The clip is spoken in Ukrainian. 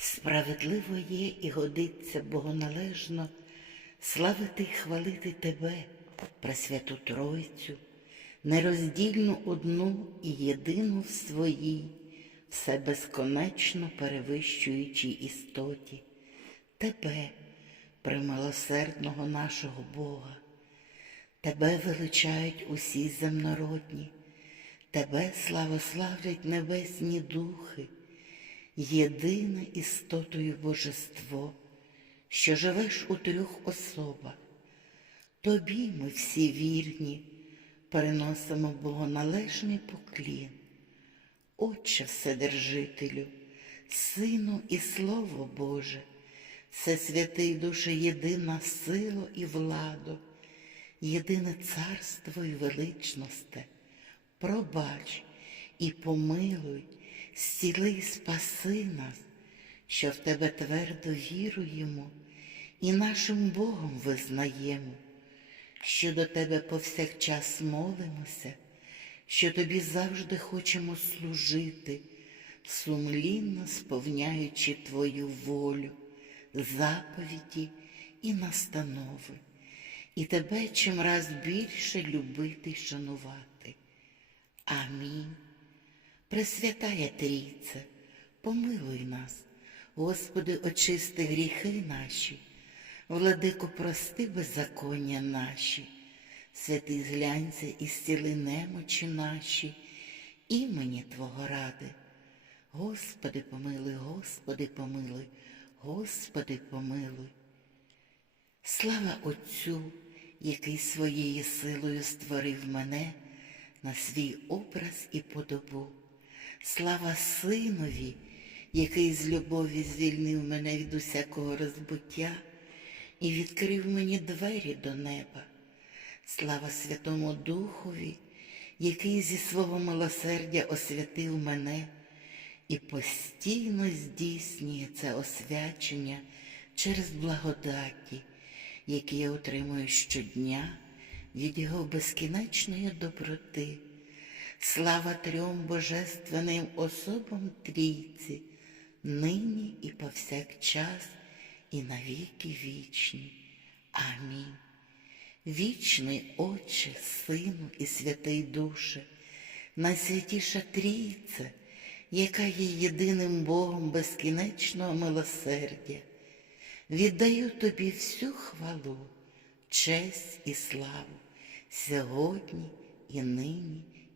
Справедливо є і годиться богоналежно славити й хвалити Тебе, Пресвяту Тройцю, нероздільну одну і єдину в своїй, все безконечно перевищуючій істоті, Тебе, примилосердного нашого Бога. Тебе величають усі земнородні, Тебе славославлять небесні духи, єдине істотою божество, що живеш у трьох особах. Тобі ми всі вірні, переносимо богоналежний поклін. Отче Вседержителю, Сину і Слово Боже, все святий душе єдина сила і владо, єдине царство і величносте, пробач і помилуй, зціли спаси нас, що в Тебе твердо віруємо і нашим Богом визнаємо, що до Тебе повсякчас молимося, що Тобі завжди хочемо служити, сумлінно сповняючи Твою волю, заповіді і настанови, і Тебе чим раз більше любити й шанувати. Амінь. Пресвятая Трійце, помилуй нас, Господи, очисти гріхи наші, владико, прости беззаконня наші, святий зглянься і зціли немочі наші, імені Твого ради. Господи, помилуй, Господи, помилуй, Господи, помилуй. Слава Отцю, який своєю силою створив мене на свій образ і подобу. Слава Синові, який з любові звільнив мене від усякого розбуття і відкрив мені двері до неба. Слава Святому Духові, який зі свого милосердя освятив мене і постійно здійснює це освячення через благодаті, які я отримую щодня від Його безкінечної доброти. Слава трьом божественним особам трійці, нині і повсякчас, і навіки вічні. Амінь. Вічний Отче, Сину і Святий Душе, найсвятіша Трійце, яка є єдиним Богом безкінечного милосердя, віддаю тобі всю хвалу, честь і славу сьогодні і нині,